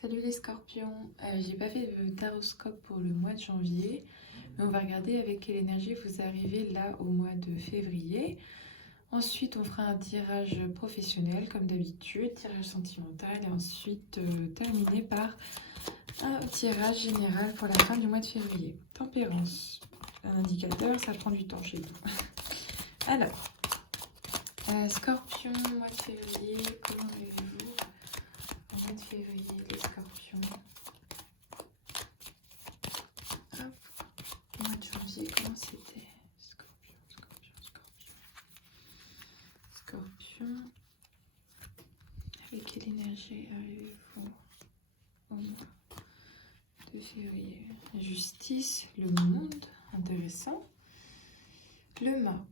Salut les scorpions, j'ai pas fait de taroscope pour le mois de janvier, mais on va regarder avec quelle énergie vous arrivez là au mois de février. Ensuite, on fera un tirage professionnel comme d'habitude, tirage sentimental, et ensuite terminer par un tirage général pour la fin du mois de février. Tempérance, un indicateur, ça prend du temps chez nous. Alors, scorpion, mois de février, comment vivez-vous au mois de février les scorpions? Mois de janvier, comment c'était? Scorpion, scorpion, scorpion. Scorpion. Avec quelle énergie arrivez-vous au mois de février? Justice, le monde, intéressant. Le mât.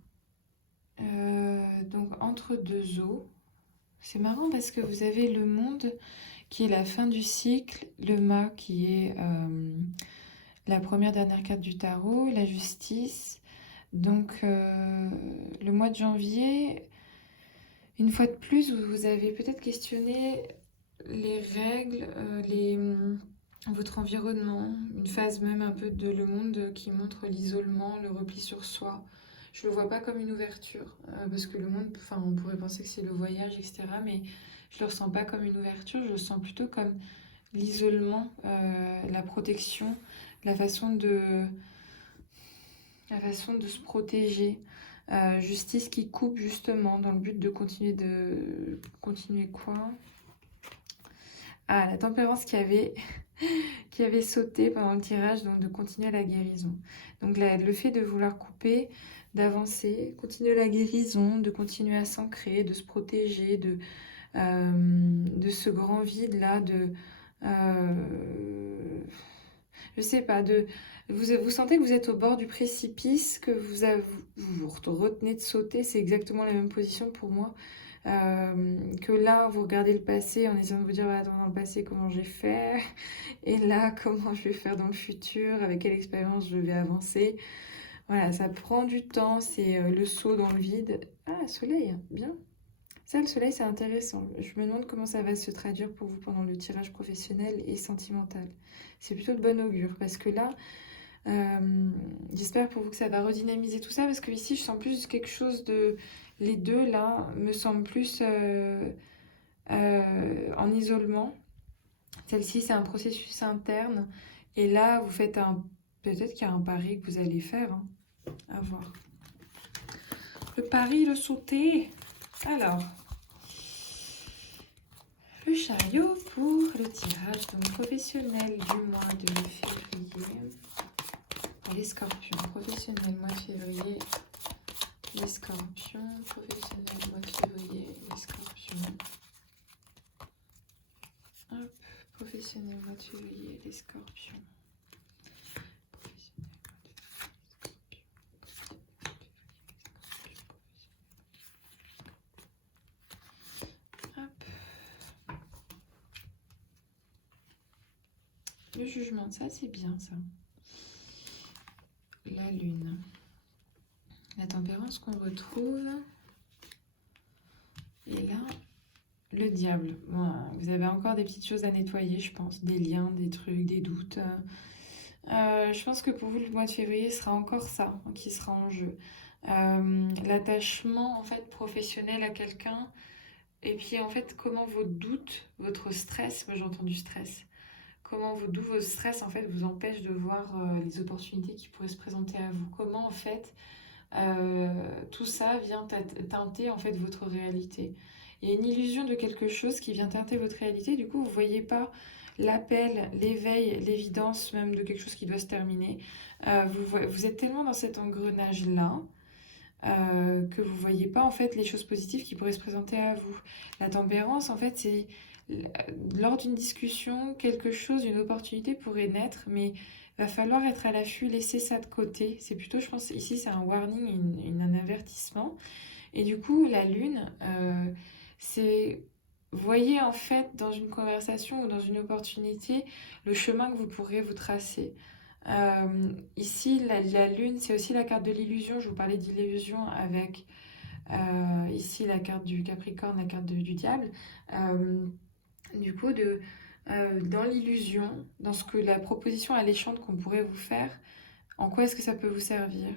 Donc entre deux eaux. C'est marrant parce que vous avez le monde qui est la fin du cycle, le mât qui est la première dernière carte du tarot, la justice. Donc le mois de janvier, une fois de plus, vous avez peut-être questionné les règles, votre environnement, une phase même un peu de le monde qui montre l'isolement, le repli sur soi. Je ne le vois pas comme une ouverture, parce que le monde, enfin, on pourrait penser que c'est le voyage, etc. Mais je ne le ressens pas comme une ouverture, je le sens plutôt comme l'isolement, la protection, la façon de, la façon de se protéger. Justice qui coupe justement dans le but de continuer quoi? Ah, la tempérance qui avait sauté pendant le tirage, donc de continuer la guérison. Donc le fait de vouloir couper, d'avancer, continuer la guérison, de continuer à s'ancrer, de se protéger de ce grand vide là, je sais pas, vous sentez que vous êtes au bord du précipice, que vous retenez de sauter, c'est exactement la même position pour moi. Que là, vous regardez le passé en essayant de vous dire, bah, attends, dans le passé, comment j'ai fait? Et là, comment je vais faire dans le futur? Avec quelle expérience je vais avancer? Voilà, ça prend du temps, c'est le saut dans le vide. Ah, soleil, bien. Ça, le soleil, c'est intéressant. Je me demande comment ça va se traduire pour vous pendant le tirage professionnel et sentimental. C'est plutôt de bon augure parce que là, j'espère pour vous que ça va redynamiser tout ça parce que ici, je sens plus quelque chose de... Les deux, là, me semblent plus en isolement. Celle-ci, c'est un processus interne. Et là, vous faites un... Peut-être qu'il y a un pari que vous allez faire. Hein. À voir. Le pari, le sauter. Alors... Le chariot pour le tirage donc, professionnel du mois de février. Les scorpions, professionnel mois de février. Les scorpions, professionnel mois de février. Les scorpions. Hop, professionnel mois de février. Les scorpions. Le jugement, ça c'est bien ça. La lune. La tempérance qu'on retrouve. Et là, le diable. Bon, vous avez encore des petites choses à nettoyer, je pense. Des liens, des trucs, des doutes. Je pense que pour vous, le mois de février sera encore ça qui sera en jeu. L'attachement en fait professionnel à quelqu'un. Et puis en fait, comment vos doutes, votre stress, moi j'entends du stress, comment vos doutes, votre stress en fait vous empêche de voir les opportunités qui pourraient se présenter à vous. Comment en fait tout ça vient teinter en fait votre réalité. Il y a une illusion de quelque chose qui vient teinter votre réalité, du coup vous ne voyez pas l'appel, l'éveil, l'évidence même de quelque chose qui doit se terminer. Vous êtes tellement dans cet engrenage-là que vous ne voyez pas en fait les choses positives qui pourraient se présenter à vous. La tempérance en fait c'est lors d'une discussion quelque chose, une opportunité pourrait naître mais va falloir être à l'affût, laisser ça de côté. C'est plutôt, je pense, ici c'est un warning, un avertissement. Et du coup la lune, c'est... Voyez en fait dans une conversation ou dans une opportunité le chemin que vous pourrez vous tracer. Ici, la lune, c'est aussi la carte de l'illusion. Je vous parlais d'illusion avec ici la carte du Capricorne, la carte du diable. Du coup, dans l'illusion, dans ce que la proposition alléchante qu'on pourrait vous faire, en quoi est-ce que ça peut vous servir?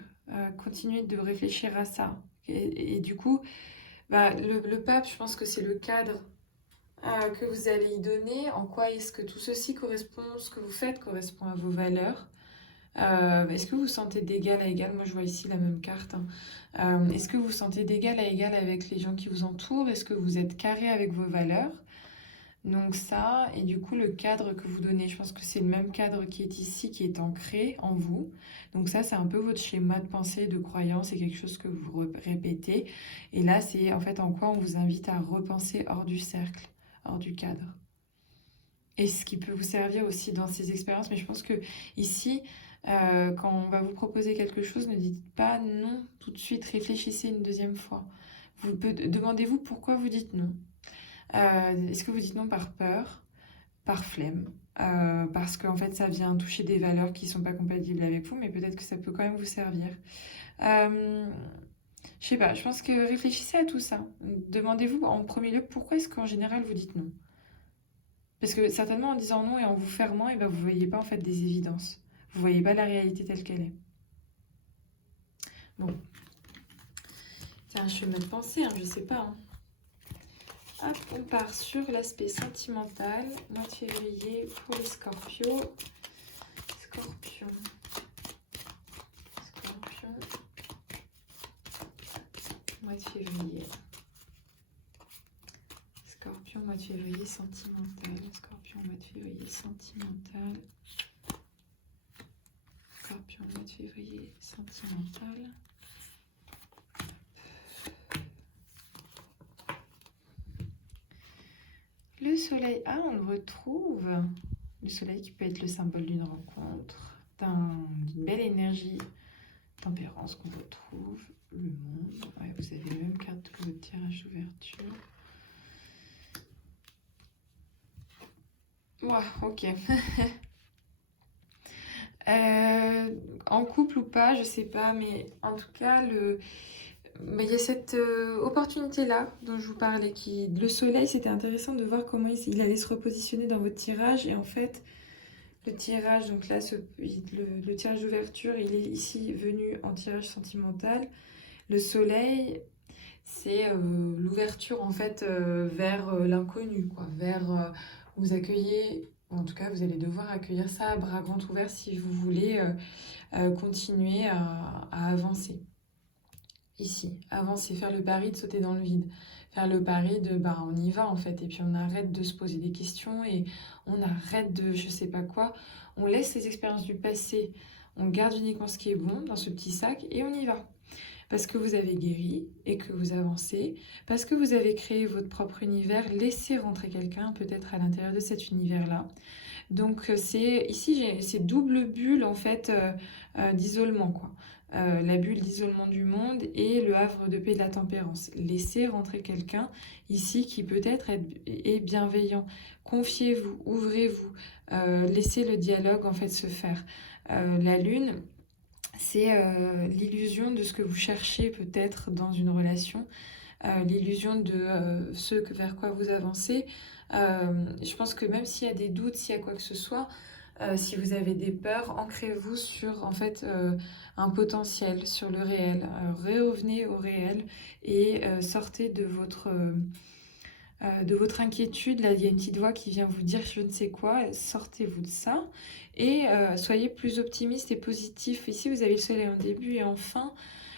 Continuez de réfléchir à ça. Et du coup, bah, le pape, je pense que c'est le cadre que vous allez y donner. En quoi est-ce que tout ceci correspond, ce que vous faites correspond à vos valeurs? Est-ce que vous vous sentez d'égal à égal? Moi, je vois ici la même carte, hein. Est-ce que vous vous sentez d'égal à égal avec les gens qui vous entourent? Est-ce que vous êtes carré avec vos valeurs? Donc ça, et du coup, le cadre que vous donnez, je pense que c'est le même cadre qui est ici, qui est ancré en vous. Donc ça, c'est un peu votre schéma de pensée, de croyance, c'est quelque chose que vous répétez. Et là, c'est en fait en quoi on vous invite à repenser hors du cercle, hors du cadre. Et ce qui peut vous servir aussi dans ces expériences, mais je pense que ici, quand on va vous proposer quelque chose, ne dites pas non tout de suite, réfléchissez une deuxième fois. Demandez-vous pourquoi vous dites non. Est-ce que vous dites non par peur, par flemme, parce qu'en fait ça vient toucher des valeurs qui ne sont pas compatibles avec vous, mais peut-être que ça peut quand même vous servir. Je sais pas, je pense que réfléchissez à tout ça. Demandez-vous en premier lieu pourquoi est-ce qu'en général vous dites non. Parce que certainement en disant non et en vous fermant, et ben vous ne voyez pas en fait des évidences. Vous ne voyez pas la réalité telle qu'elle est. Bon. C'est un chemin de pensée, hein, je sais pas. Hein. Hop, on part sur l'aspect sentimental, mois de février pour les Scorpions. Scorpion. Scorpion. Mois de février. Scorpion, mois de février sentimental. Scorpion, mois de février sentimental. Scorpion, mois de février sentimental. Le soleil, on le retrouve. Le soleil qui peut être le symbole d'une rencontre, d'une belle énergie, tempérance qu'on retrouve. Le monde, ouais, vous avez la même carte que votre tirage d'ouverture. Ouah, ok. En couple ou pas, je sais pas, mais en tout cas, il y a cette opportunité-là dont je vous parlais. Le soleil, c'était intéressant de voir comment il allait se repositionner dans votre tirage. Et en fait, le tirage, donc là, le tirage d'ouverture, il est ici venu en tirage sentimental. Le soleil, c'est l'ouverture en fait vers l'inconnu, quoi, vers vous accueillez, en tout cas vous allez devoir accueillir ça à bras grands ouverts si vous voulez continuer à avancer. Ici, avancer, faire le pari de sauter dans le vide, faire le pari de on y va en fait, et puis on arrête de se poser des questions et on arrête de je sais pas quoi, on laisse les expériences du passé, on garde uniquement ce qui est bon dans ce petit sac et on y va. Parce que vous avez guéri et que vous avancez, parce que vous avez créé votre propre univers, laissez rentrer quelqu'un peut-être à l'intérieur de cet univers-là. Donc c'est double bulle en fait d'isolement quoi. La bulle d'isolement du monde et le havre de paix de la tempérance. Laissez rentrer quelqu'un ici qui peut-être est bienveillant. Confiez-vous, ouvrez-vous, laissez le dialogue en fait se faire. La lune, c'est l'illusion de ce que vous cherchez peut-être dans une relation, l'illusion de ce vers quoi vous avancez. Je pense que même s'il y a des doutes, s'il y a quoi que ce soit, si vous avez des peurs, ancrez-vous sur en fait un potentiel, sur le réel. Revenez au réel et sortez de votre inquiétude. Là, il y a une petite voix qui vient vous dire je ne sais quoi, sortez-vous de ça et soyez plus optimiste et positif. Ici, vous avez le soleil en début et en fin.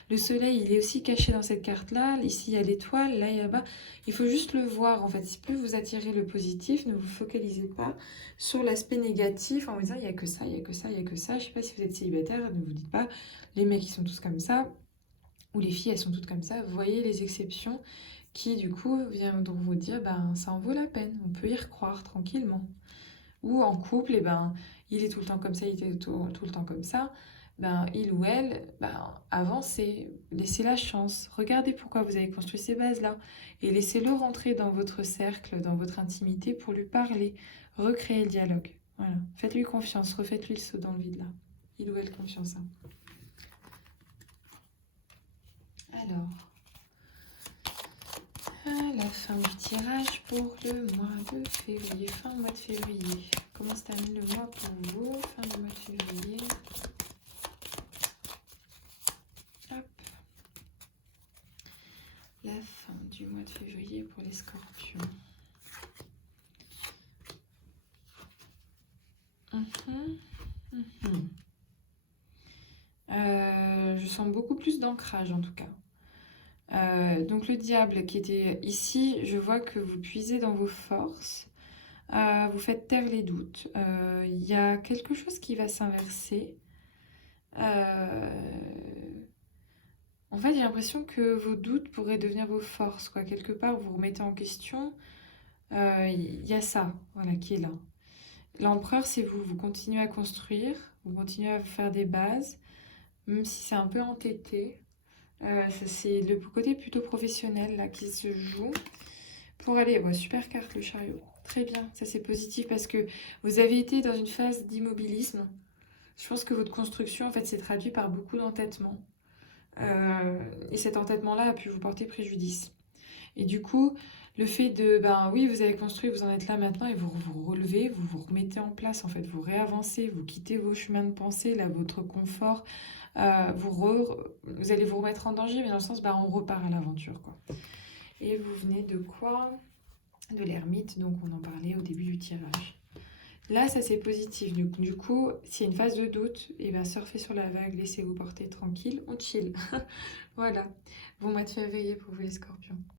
Le soleil, il est aussi caché dans cette carte-là. Ici, il y a l'étoile, là, il y a bas. Il faut juste le voir, en fait. Si plus vous attirez le positif, ne vous focalisez pas sur l'aspect négatif en vous disant il n'y a que ça, il n'y a que ça, il n'y a que ça. Je ne sais pas si vous êtes célibataire, ne vous dites pas les mecs, ils sont tous comme ça, ou les filles, elles sont toutes comme ça. Voyez les exceptions qui, du coup, viendront vous dire ça en vaut la peine, on peut y recroire tranquillement. Ou en couple, il est tout le temps comme ça, il est tout le temps comme ça. Il ou elle, avancez, laissez la chance, regardez pourquoi vous avez construit ces bases-là et laissez-le rentrer dans votre cercle, dans votre intimité pour lui parler, recréer le dialogue. Voilà. Faites-lui confiance, refaites-lui le saut dans le vide là. Il ou elle confiance. Hein. Alors, La fin du tirage pour le mois de février. Fin mois de février. Comment se termine le mois pour vous? Fin du mois de février. Hop. La fin du mois de février pour les scorpions. Je sens beaucoup plus d'ancrage en tout cas. Donc le diable qui était ici, je vois que vous puisez dans vos forces, vous faites taire les doutes. Il y a quelque chose qui va s'inverser. En fait, j'ai l'impression que vos doutes pourraient devenir vos forces, quoi. Quelque part, vous vous remettez en question. Il y a ça, voilà, qui est là. L'empereur, c'est vous. Vous continuez à construire, vous continuez à faire des bases, même si c'est un peu entêté. Ça, c'est le côté plutôt professionnel là qui se joue. Pour aller, ouais, super carte le chariot. Très bien, ça c'est positif parce que vous avez été dans une phase d'immobilisme. Je pense que votre construction en fait s'est traduit par beaucoup d'entêtement. Et cet entêtement-là a pu vous porter préjudice. Et du coup, le fait de, ben oui, vous avez construit, vous en êtes là maintenant et vous vous relevez, vous vous remettez en place en fait, vous réavancez, vous quittez vos chemins de pensée, là, votre confort, vous allez vous remettre en danger, mais dans le sens, bah, on repart à l'aventure, quoi. Et vous venez de quoi? De l'ermite, donc on en parlait au début du tirage. Là, ça c'est positif. Du coup, s'il y a une phase de doute, et ben surfez sur la vague, laissez-vous porter tranquille, on chill. Voilà. Bon mois de février pour vous les scorpions.